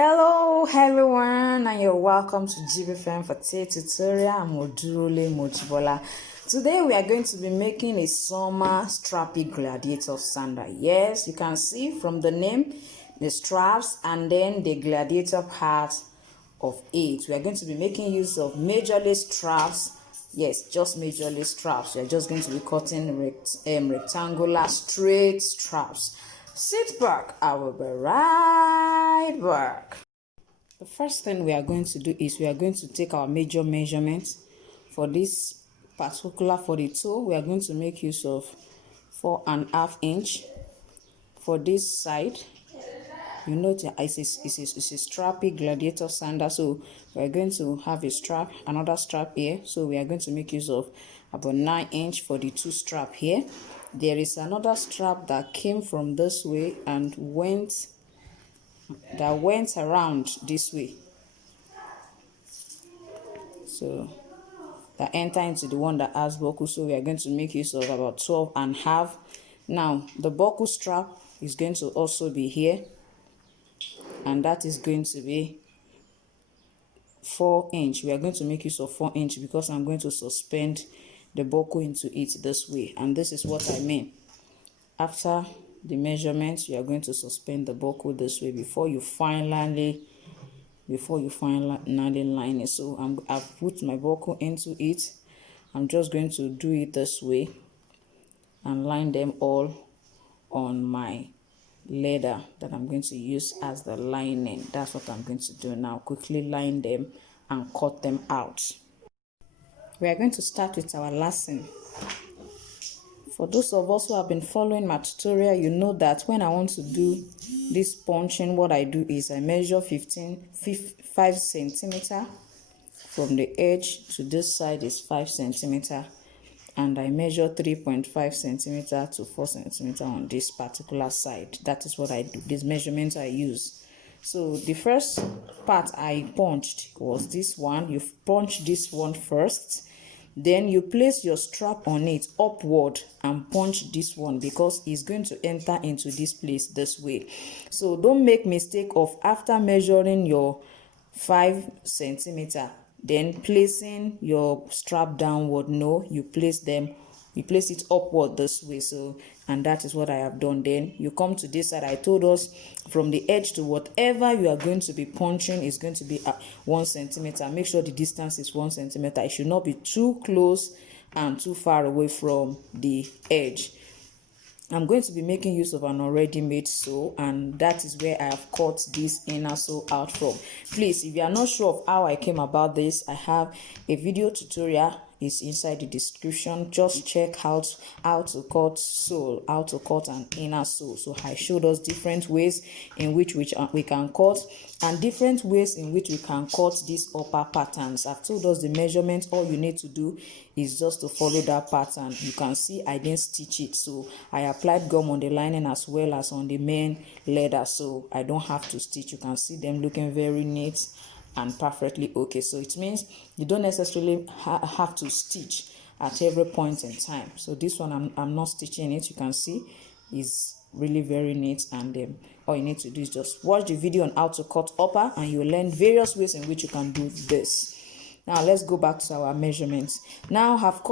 Hello everyone, and you're welcome to Jibbyfem Forte tutorial. I'm Odurole Mojibola. Today we are going to be making a summer strappy gladiator sandal. Yes, you can see from the name the straps and then the gladiator part of it. We are going to be making use of majorly straps. Yes, just majorly straps. We are just going to be cutting rectangular straight straps. Sit back, I will be right back. The first thing we are going to do is we are going to take our major measurements for this particular, for the toe. We are going to make use of 4.5 inch for this side. You note it's a strappy gladiator sandal, so we are going to have a strap, another strap here. So we are going to make use of about 9 inch for the two strap here. There is another strap that came from this way and went around this way, so that enter into the one that has buckle. So we are going to make use of about 12.5. Now the buckle strap is going to also be here, and that is going to be 4 inch. We are going to make use of 4 inch because I'm going to suspend the buckle into it this way, and this is what I mean. After the measurements, you are going to suspend the buckle this way before you finally line it. So I've put my buckle into it. I'm just going to do it this way and line them all on my leather that I'm going to use as the lining. That's what I'm going to do now. Quickly line them and cut them out. We are going to start with our lesson. For those of us who have been following my tutorial, you know that when I want to do this punching, what I do is I measure 5 centimeter from the edge to this side is 5 centimeter, and I measure 3.5 centimeter to 4 centimeter on this particular side. That is what I do, these measurements I use. So the first part I punched was this one. You punch this one first, then you place your strap on it upward and punch this one because it's going to enter into this place this way. So don't make mistake of, after measuring your 5 centimeter, then placing your strap downward. No, you place it upward this way. So, and that is what I have done. Then you come to this side. I told us from the edge to whatever you are going to be punching is going to be at 1 centimeter. Make sure the distance is 1 centimeter. It should not be too close and too far away from the edge. I'm going to be making use of an already made sole, and that is where I have cut this inner sole out from. Please, if you are not sure of how I came about this, I have a video tutorial. Is inside the description. Just check out how to cut sole, how to cut an inner sole. So I showed us different ways in which we can cut, and different ways in which we can cut these upper patterns. I've told us the measurement. All you need to do is just to follow that pattern. You can see I didn't stitch it, so I applied gum on the lining as well as on the main leather, so I don't have to stitch. You can see them looking very neat and perfectly okay. So it means you don't necessarily have to stitch at every point in time. So this one I'm not stitching it. You can see is really very neat, and all you need to do is just watch the video on how to cut upper, and you'll learn various ways in which you can do this. Now let's go back to our measurements. Now I've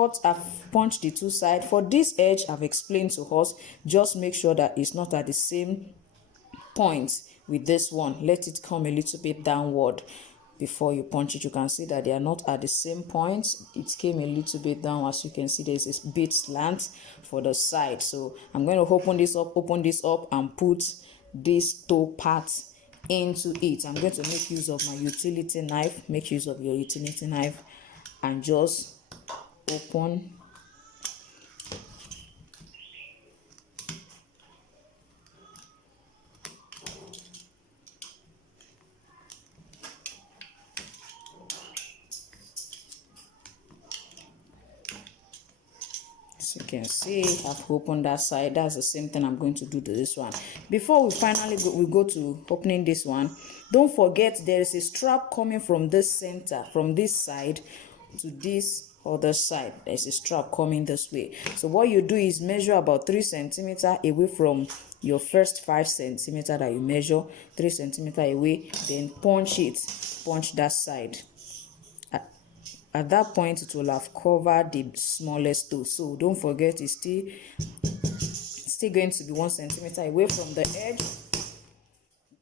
punched the two sides. For this edge, I've explained to us, just make sure that it's not at the same point with this one. Let it come a little bit downward before you punch it. You can see that they are not at the same point. It came a little bit down. As you can see, there's a bit slant for the side. So I'm going to open this up and put this toe part into it. I'm going to make use of my utility knife. Make use of your utility knife and just open. You can see I've opened that side. That's the same thing I'm going to do to this one. Before we finally go to opening this one, don't forget there is a strap coming from this center, from this side to this other side. There's a strap coming this way. So what you do is measure about 3 centimeter away from your first 5 centimeter that you measure, 3 centimeter away, then punch that side. At that point it will have covered the smallest toe, so don't forget it's still going to be 1 centimeter away from the edge.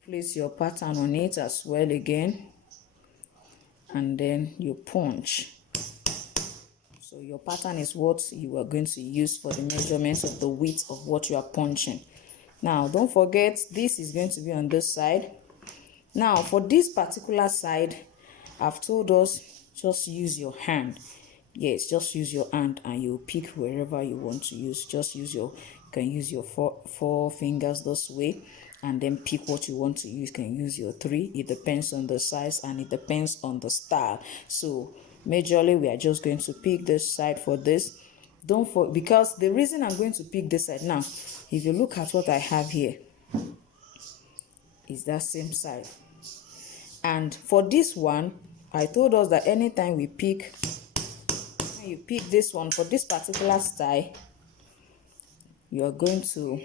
Place your pattern on it as well again, and then you punch. So your pattern is what you are going to use for the measurements of the width of what you are punching. Now don't forget this is going to be on this side. Now for this particular side, I've told us just use your hand. Yes, just use your hand and you pick wherever you want to use. Just use you can use your four fingers this way, and then pick what you want to use. You can use your 3. It depends on the size and it depends on the style. So majorly we are just going to pick this side for this. Because the reason I'm going to pick this side now, if you look at what I have here, is that same side. And for this one, I told us that anytime we pick, when you pick this one for this particular style, you are going to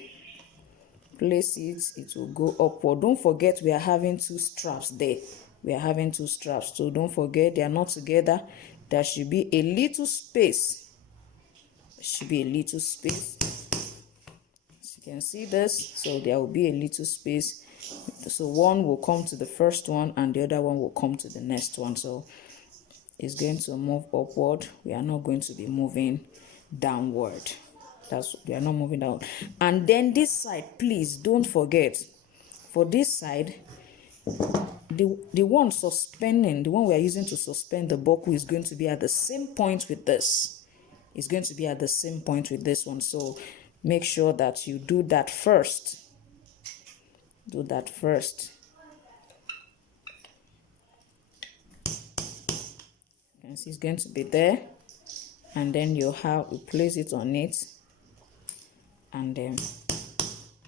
place it will go upward. Don't forget we are having 2 straps there. We are having 2 straps, so don't forget they are not together. There should be a little space. As you can see this, so there will be a little space. So one will come to the first one and the other one will come to the next one. So it's going to move upward. We are not going to be moving downward. We are not moving down. And then this side, please don't forget, for this side, the one suspending, the one we are using to suspend the buckle is going to be at the same point with this. It's going to be at the same point with this one. So make sure that you do that first. Do that first. You can see it's going to be there. And then you place it on it. And then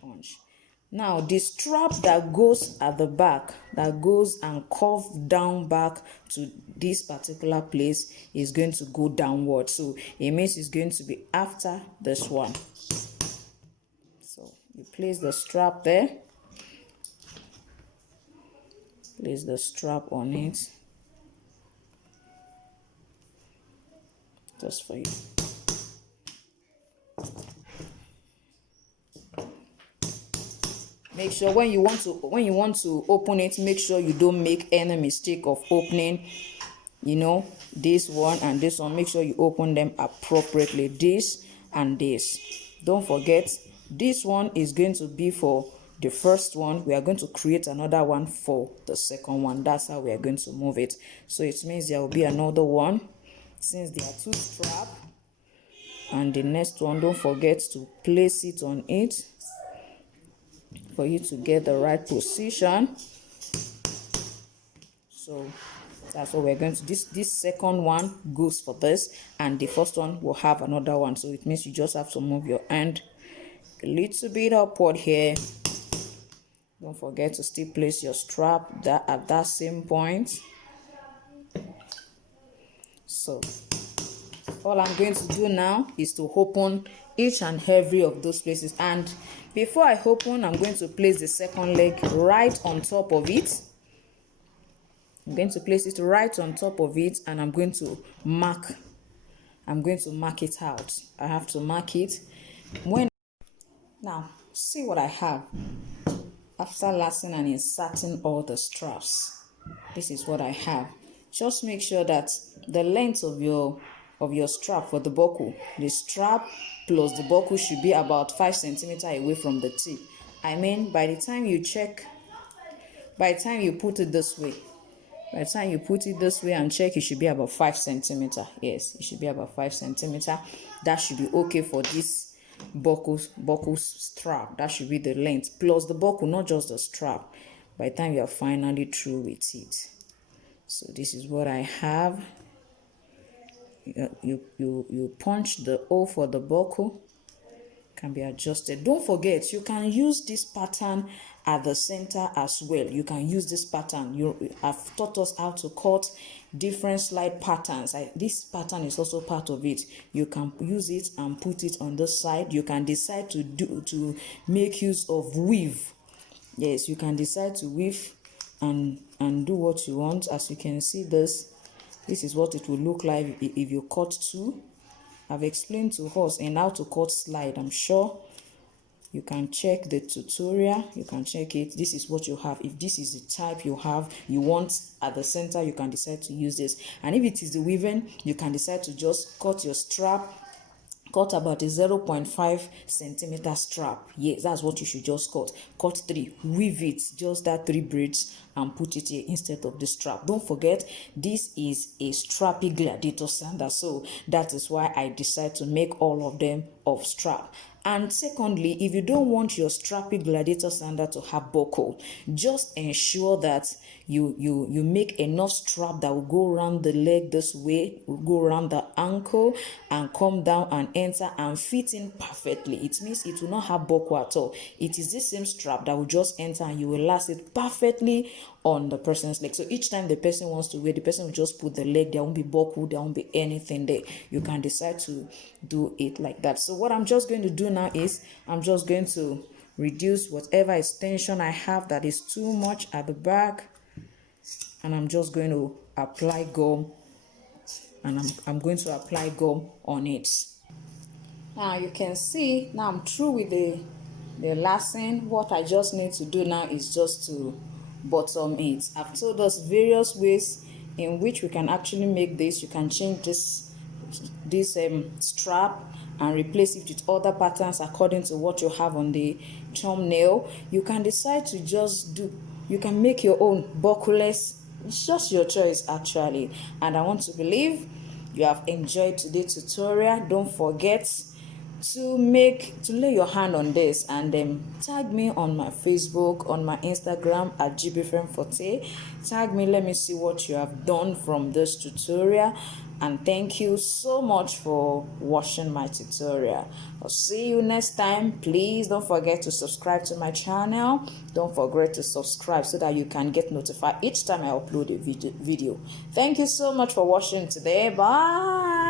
punch. Now the strap that goes at the back, that goes and curve down back to this particular place, is going to go downward. So it means it's going to be after this one. So you place the strap there. Place the strap on it. Just for you. Make sure when you want to open it, make sure you don't make any mistake of opening, this one and this one. Make sure you open them appropriately, this and this. Don't forget, this one is going to be for the first one. We are going to create another one for the second one. That's how we are going to move it. So it means there will be another one, since there are 2 straps. And the next one, don't forget to place it on it for you to get the right position. So that's what we're going to. This second one goes for this, and the first one will have another one. So it means you just have to move your hand a little bit upward here. Don't forget to still place your strap at that same point. So all I'm going to do now is to open each and every of those places, and before I open, I'm going to place the second leg right on top of it. I'm going to place it right on top of it, and I'm going to mark it out. I have to mark it. Now see what I have after lacing and inserting all the straps. This is what I have. Just make sure that the length of your strap for the buckle, the strap plus the buckle, should be about 5 centimeters away from the tip. I mean, by the time you put it this way, and check, it should be about 5 centimeters. Yes, it should be about 5 centimeters. That should be okay for this buckle strap. That should be the length plus the buckle, not just the strap, by the time you are finally through with it. So this is what I have. You punch the hole for the buckle, can be adjusted. Don't forget, you can use this pattern at the center as well. You can use this pattern. You have taught us how to cut different slide patterns. This pattern is also part of it. You can use it and put it on the side. You can decide to make use of weave. Yes, you can decide to weave and do what you want. As you can see, this is what it will look like if you cut two. I've explained to us in how to cut slide. I'm sure you can check the tutorial. You can check it. This is what you have. If this is the type you want at the center, you can decide to use this. And if it is the weaving, you can decide to just cut your strap. Cut about a 0.5 centimeter strap. Yes, that's what you should just cut. Cut 3, weave it, just that 3 braids, and put it here instead of the strap. Don't forget, this is a strappy gladiator sandal, so that is why I decided to make all of them of strap. And secondly, if you don't want your strappy gladiator sandal to have buckle, just ensure that you make enough strap that will go around the leg this way, will go around the ankle and come down and enter and fit in perfectly. It means it will not have buckle at all. It is this same strap that will just enter and you will last it perfectly on the person's leg. So each time the person wants to wear, the person will just put the leg. There won't be buckle, there won't be anything there. You can decide to do it like that. So what I'm just going to do now is I'm just going to reduce whatever extension I have that is too much at the back, and I'm just going to apply gum, and I'm going to apply gum on it. Now you can see now I'm through with the lacing. What I just need to do now is just to bottom it. I've told us various ways in which we can actually make this. You can change this strap and replace it with other patterns according to what you have on the thumbnail. You can decide to just you can make your own buckleless. It's just your choice actually, and I want to believe you have enjoyed today's tutorial. Don't forget to lay your hand on this and then tag me on my Facebook, on my Instagram at Jibbyfem Forte. Tag me, let me see what you have done from this tutorial, and thank you so much for watching my tutorial. I'll see you next time. Please don't forget to subscribe to my channel. Don't forget to subscribe so that you can get notified each time I upload a video. Thank you so much for watching today. Bye.